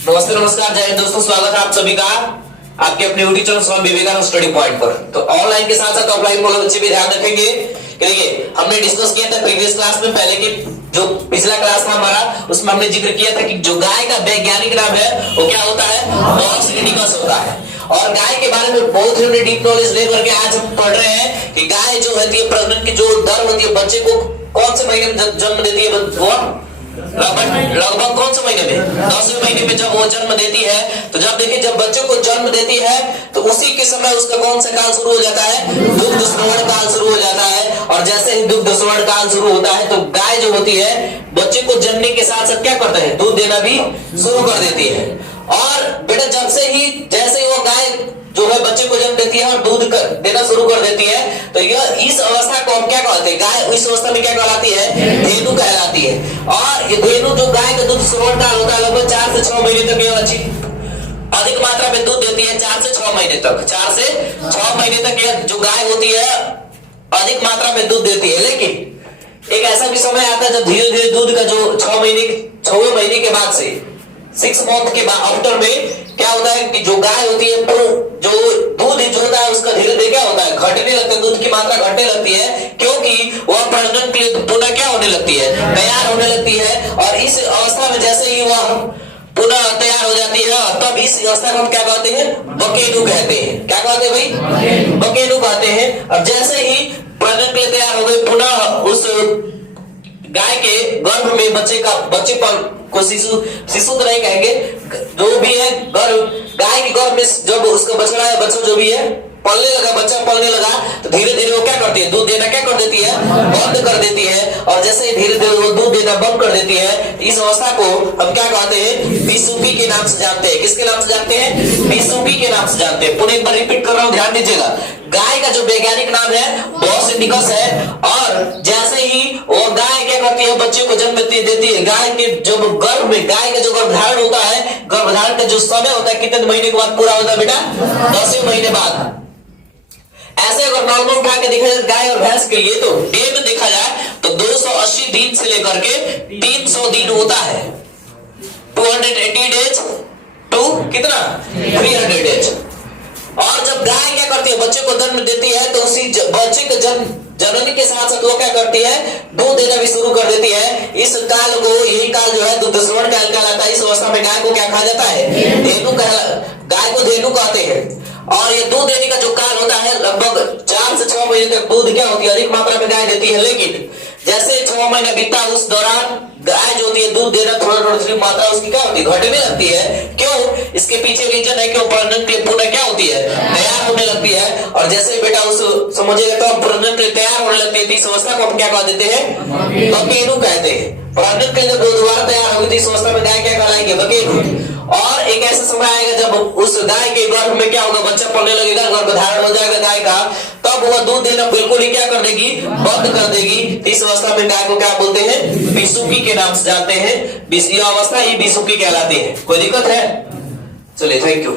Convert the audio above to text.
नमस्ते नमस्कार जय हिंद दोस्तों, स्वागत है आप सभी का आपके अपने YouTube channel Swami Vivekananda study point पर। तो ऑनलाइन के साथ साथ ऑफलाइन वाले बच्चे भी ध्यान रखेंगे। देखिए हमने डिस्कस किया था प्रीवियस क्लास में, पहले की जो पिछला क्लास था हमारा, उसमें हमने जिक्र किया था कि जो गाय का वैज्ञानिक नाम है वो क्या होता है, बॉक्स इंडिकस होता है। और गाय के बारे में बहुत ही डीप नॉलेज लेकर के आज हम पढ़ रहे हैं कि गाय जो होती है प्रजनन की जो दर होती है, बच्चे को कौन से महीने में जन्म देती है, वो लगभग कौन से महीने में, 10वें महीने में जब वो जन्म देती है। तो जब देखिए जब बच्चे को जन्म देती है तो उसी के समय उसका कौन सा काल शुरू हो जाता है, दुग्ध श्रवण काल शुरू हो जाता है। और जैसे ही दुग्ध श्रवण काल शुरू होता है तो गाय जो होती है बच्चे को जन्मने के साथ साथ क्या करता है, दूध देना भी शुरू कर देती है। और बेटा जब से ही जैसे ही वो गाय जो है बच्चे को जन्म देती है और दूध देना शुरू कर देती है, तो यह इस अवस्था को हम क्या कहते हैं, गाय इस अवस्था में क्या कहलाती है, धेनु कहलाती है। और ये धेनु जो गाय का दूध श्रवण काल होता है लगभग 4 से 6 महीने तक यह अधिक मात्रा में दूध देती है। 4 से 6 महीने तक, 4 से 6 महीने तक यह जो गाय होती है अधिक मात्रा में दूध देती है। लेकिन एक ऐसा भी समय आता है जब धीरे धीरे दूध का जो 6वें महीने के बाद से 6 मंथ के बाद आफ्टर में क्या होता है कि जो गाय होती है जो दूध जो होता है उसका धीरे धीरे क्या होता है, घटने लगता है, दूध की मात्रा घटने लगती है, क्योंकि वह प्रजनन के लिए पुनः क्या होने लगती है, तैयार होने लगती है। और इस अवस्था में जैसे ही वह पुनः तैयार हो जाती है तब इस अवस्था को हम क्या कहते हैं, बकेलू कहते हैं। क्या कहते हैं भाई, बकेलू कहते हैं। और जैसे ही प्रजनन के लिए तैयार हो गए, पुनः उस गाय के गर्भ में बच्चे पर को शिशु तो नहीं कहेंगे, जो भी है गर्भ, गाय के गर्भ में जब उसका बच्चा जो भी है पलने लगा, बच्चा पलने लगा, तो धीरे धीरे वो क्या करती है, दूध देना क्या कर देती है, बंद कर देती है। और जैसे ही धीरे धीरे वो दूध देना बंद कर देती है, इस अवस्था को हम क्या कहते हैं, बिसुकी के नाम से जानते हैं। किसके नाम से जानते हैं, बिसुकी के नाम से जानते हैं। पुनः एक बार रिपीट कर रहा हूं, ध्यान दीजिएगा। गाय का जो वैज्ञानिक नाम है बॉक्स इंडिकस है। और जैसे ही वो गाय क्या करती है, बच्चे को जन्म देती है, गाय के जब गर्भ में गाय का जो गर्भधारण होता है, गर्भधारण का जो समय होता है कितने महीने के बाद पूरा होता है बेटा, 10वें महीने बाद। ऐसे अगर नॉर्मल उठा के देखा जाए गाय और भैंस के लिए, तो डे में देखा जाए तो 280 दिन से लेकर के 300 दिन होता है, 280 डेज टू कितना 300 डेज। और जब गाय क्या करती है, बच्चे को जन्म देती है, तो उसी बच्चे के जननी के साथ साथ वो क्या करती है, दूध देना भी शुरू कर देती है। इस काल को, यही काल जो है दूध श्रवण काल कहलाता है। इस अवस्था में गाय को क्या कहा जाता है, धेनु गाय को धेनु कहते हैं। और ये दूध देने का जो काल होता है लगभग 4 से 6 महीने तक दूध क्या होती है, अधिक मात्रा में गाय देती है। लेकिन जैसे 6 महीना बीतता उस दौरान गाय जो होती है दूध देना थोड़ा मात्रा उसकी क्या होती है, घटने लगती है। क्यों, इसके पीछे रीजन है कि प्रजनन के लिए पुनः क्या होती है, तैयार होने लगती है। और जैसे बेटा उस समझिएगा तो प्रजनन के लिए तैयार होने लगती है, इस अवस्था को हम क्या कह देते हैं, बकेलू कहते हैं। प्रजनन के लिए जब दोबारा तैयार होगी तो इस अवस्था में गाय क्या कहलाएगी, बकेलू। और एक ऐसा समय आएगा जब उस गाय के गर्भ में क्या होगा, बच्चा पलने लगेगा, गर्भधारण हो जाएगा गाय का, तब वह दूध देना बिल्कुल ही क्या कर देगी, बंद कर देगी। इस अवस्था में गाय को क्या बोलते हैं, बिसुकी के नाम से जानते हैं। यह अवस्था ही बिसुकी कहलाती है। कोई दिक्कत है, चलिए थैंक यू।